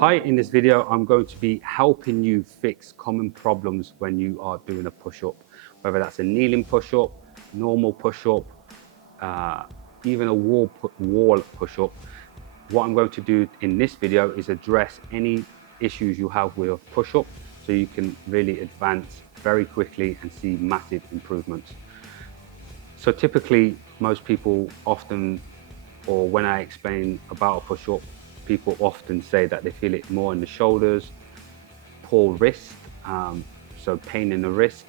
Hi, in this video, I'm going to be helping you fix common problems when you are doing a push-up, whether that's a kneeling push-up, normal push-up, even a wall push-up. What I'm going to do in this video is address any issues you have with a push-up so you can really advance very quickly and see massive improvements. So typically, most people often, or when I explain about a push-up, people often say that they feel it more in the shoulders, poor wrist, so pain in the wrist.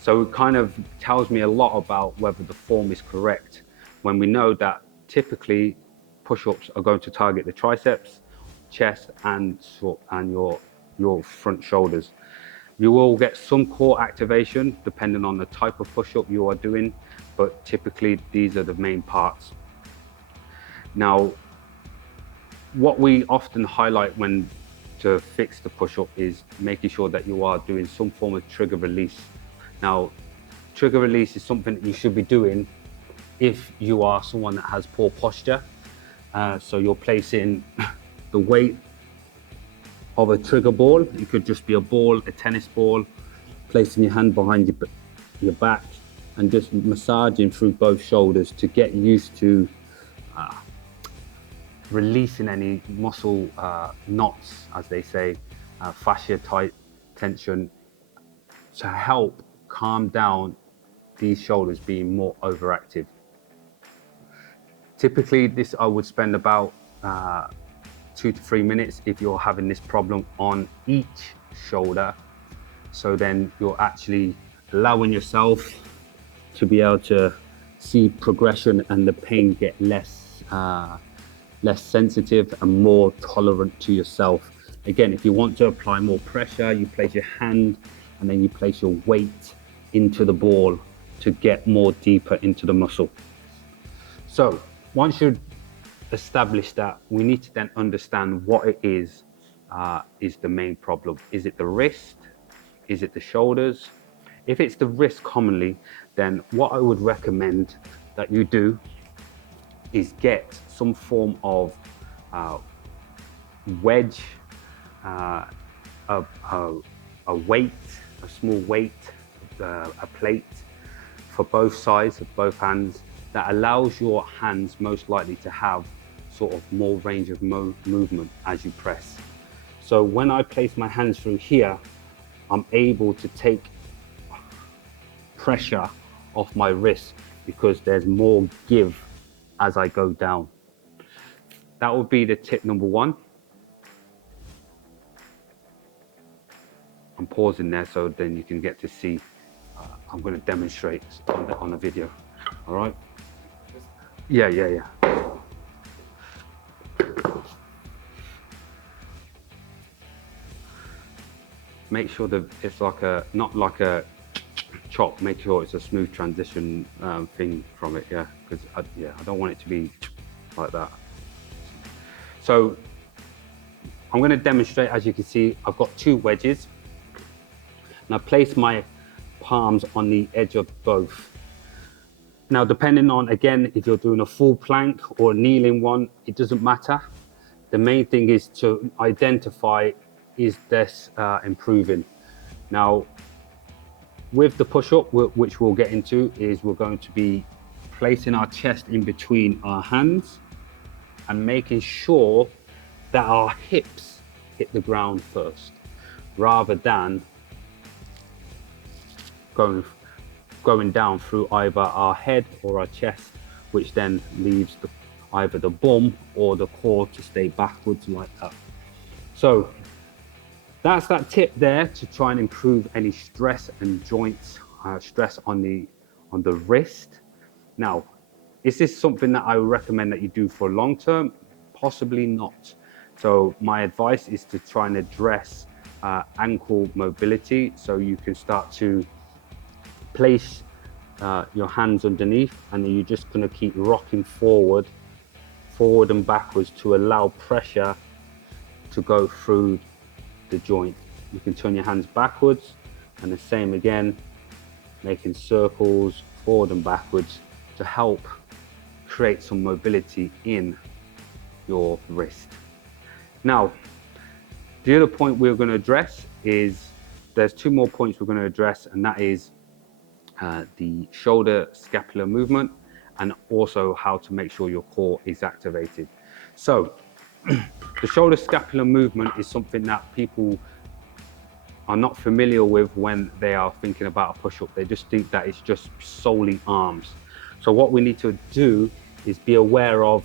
So it kind of tells me a lot about whether the form is correct, when we know that typically push-ups are going to target the triceps, chest, and your front shoulders. You will get some core activation depending on the type of push-up you are doing, but typically these are the main parts. Now, what we often highlight when to fix the push-up is making sure that you are doing some form of trigger release. Now, trigger release is something that you should be doing if you are someone that has poor posture. So you're placing the weight of a trigger ball. It could just be a ball, a tennis ball, placing your hand behind your back and just massaging through both shoulders to get used to releasing any muscle knots, as they say, fascia tight tension, to help calm down these shoulders being more overactive. Typically this I would spend about 2 to 3 minutes if you're having this problem on each shoulder. So then you're actually allowing yourself to be able to see progression and the pain get less sensitive and more tolerant to yourself. Again, if you want to apply more pressure, you place your hand and then you place your weight into the ball to get more deeper into the muscle. So once you've established that, we need to then understand what it is the main problem. Is it the wrist? Is it the shoulders? If it's the wrist commonly, then what I would recommend that you do is get some form of wedge, a weight, a small weight, a plate for both sides of both hands that allows your hands most likely to have sort of more range of movement as you press. So when I place my hands through here, I'm able to take pressure off my wrist because there's more give as I go down. That would be the tip number one. I'm pausing there so then you can get to see. I'm going to demonstrate on the video. All right? Yeah. Make sure that it's like not like a chop. Make sure it's a smooth transition thing from it. Yeah, because I don't want it to be like that. So I'm going to demonstrate. As you can see, I've got 2 wedges and I place my palms on the edge of both. Now, depending on, again, if you're doing a full plank or a kneeling one, it doesn't matter. The main thing is to identify, is this improving? Now, with the push-up, which we'll get into, is we're going to be placing our chest in between our hands and making sure that our hips hit the ground first, rather than going down through either our head or our chest, which then leaves either the bum or the core to stay backwards like that. So that's that tip there to try and improve any stress and joints, stress on the wrist. Now, is this something that I would recommend that you do for long term? Possibly not. So my advice is to try and address ankle mobility, so you can start to place your hands underneath, and then you're just going to keep rocking forward and backwards to allow pressure to go through the joint. You can turn your hands backwards and the same again, making circles forward and backwards to help create some mobility in your wrist. Now, The other point we're going to address is, there's two more points we're going to address, and that is the shoulder scapular movement, and also how to make sure your core is activated. So the shoulder scapular movement is something that people are not familiar with when they are thinking about a push-up. They just think that it's just solely arms. So what we need to do is be aware of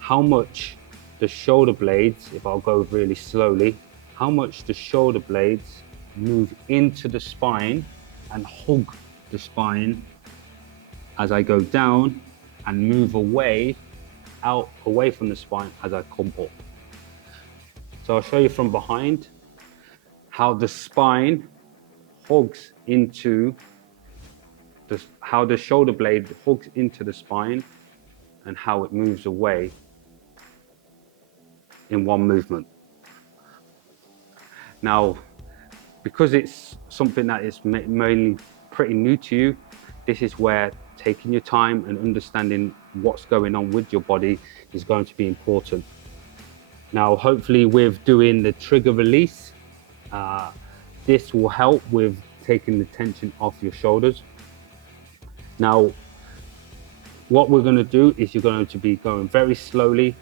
how much the shoulder blades, if I'll go really slowly, how much the shoulder blades move into the spine and hug the spine as I go down, and move away from the spine as I come up. So I'll show you from behind how the spine hugs into how the shoulder blade hugs into the spine and how it moves away in one movement. Now, because it's something that is mainly pretty new to you, this is where taking your time and understanding what's going on with your body is going to be important. Now, hopefully with doing the trigger release, this will help with taking the tension off your shoulders. Now, what we're going to do is you're going to be going very slowly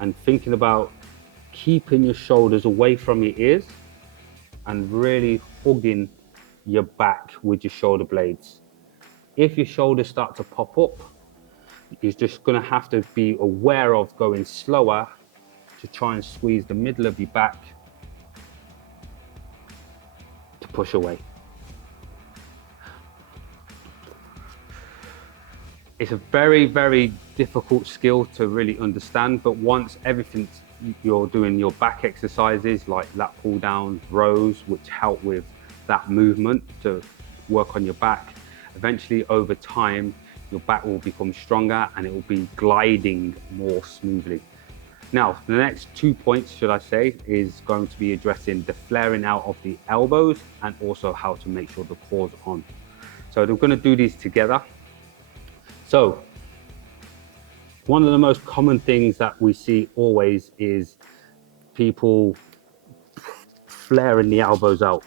and thinking about keeping your shoulders away from your ears and really hugging your back with your shoulder blades. If your shoulders start to pop up, you're just going to have to be aware of going slower to try and squeeze the middle of your back to push away. It's a very, very difficult skill to really understand, but once you're doing your back exercises like lat pull downs, rows, which help with that movement to work on your back, eventually over time, your back will become stronger and it will be gliding more smoothly. Now, the next 2 points, should I say, is going to be addressing the flaring out of the elbows and also how to make sure the core's on. So we're going to do these together. So one of the most common things that we see always is people flaring the elbows out.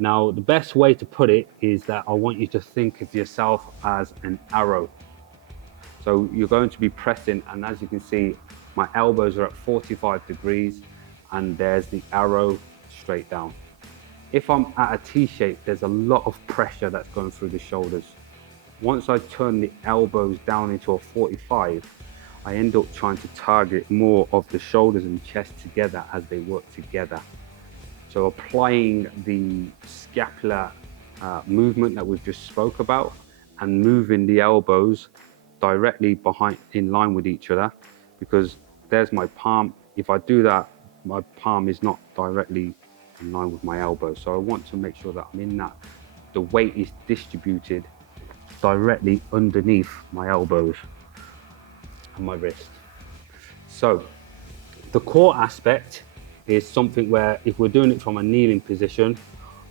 Now, the best way to put it is that I want you to think of yourself as an arrow. So you're going to be pressing, and as you can see, my elbows are at 45 degrees and there's the arrow straight down. If I'm at a T shape, there's a lot of pressure that's going through the shoulders. Once I turn the elbows down into a 45, I end up trying to target more of the shoulders and chest together as they work together. So applying the scapular movement that we've just spoke about and moving the elbows directly behind in line with each other, because there's my palm. If I do that, my palm is not directly in line with my elbow. So I want to make sure that I'm in that, the weight is distributed directly underneath my elbows and my wrist. So the core aspect is something where if we're doing it from a kneeling position,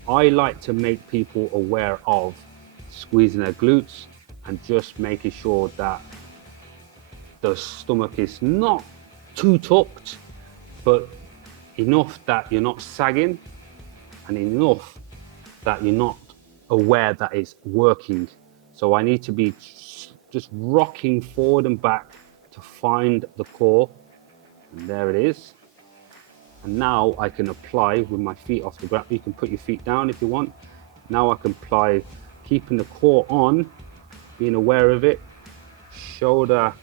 I like to make people aware of squeezing their glutes and just making sure that the stomach is not too tucked, but enough that you're not sagging and enough that you're not aware that it's working. So I need to be just rocking forward and back to find the core. And there it is. And now I can apply with my feet off the ground. You can put your feet down if you want. Now I can apply, keeping the core on, being aware of it, shoulder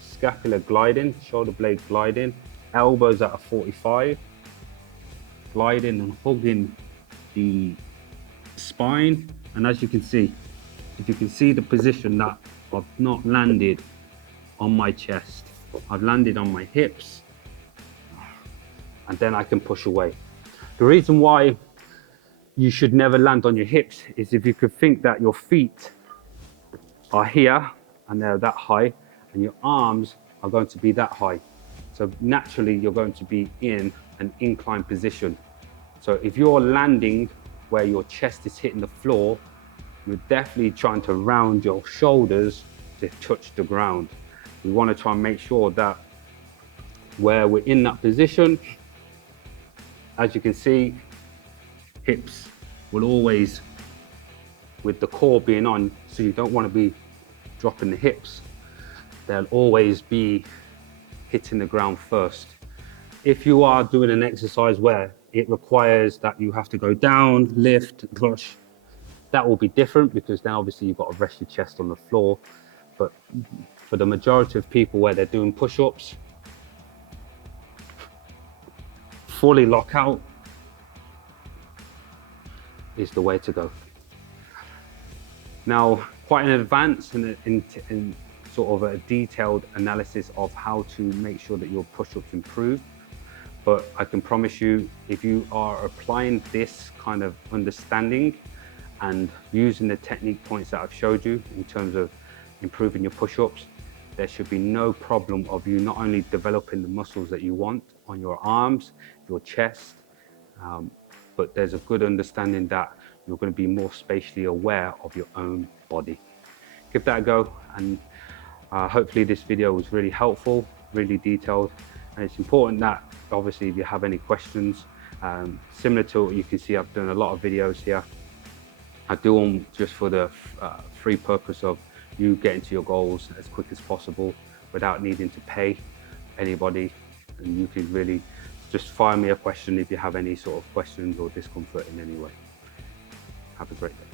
scapular gliding, shoulder blade gliding, elbows at a 45, gliding and hugging the spine. And as you can see, if you can see the position that I've not landed on my chest, I've landed on my hips, and then I can push away. The reason why you should never land on your hips is if you could think that your feet are here and they're that high, and your arms are going to be that high. So naturally you're going to be in an inclined position. So if you're landing where your chest is hitting the floor, you're definitely trying to round your shoulders to touch the ground. We want to try and make sure that where we're in that position, As you can see, hips will always, with the core being on, so you don't want to be dropping the hips, they'll always be hitting the ground first. If you are doing an exercise where it requires that you have to go down, lift, push, that will be different, because then obviously you've got to rest your chest on the floor. But for the majority of people where they're doing push-ups, fully lock out is the way to go. Now, quite in advance and in sort of a detailed analysis of how to make sure that your push-ups improve. But I can promise you, if you are applying this kind of understanding and using the technique points that I've showed you in terms of improving your push-ups, there should be no problem of you not only developing the muscles that you want on your arms, your chest, but there's a good understanding that you're going to be more spatially aware of your own body. Give that a go, and hopefully this video was really helpful, really detailed. And it's important that obviously if you have any questions, similar to what you can see, I've done a lot of videos here. I do them just for the free purpose of you getting to your goals as quick as possible without needing to pay anybody. And you can really just fire me a question if you have any sort of questions or discomfort in any way. Have a great day.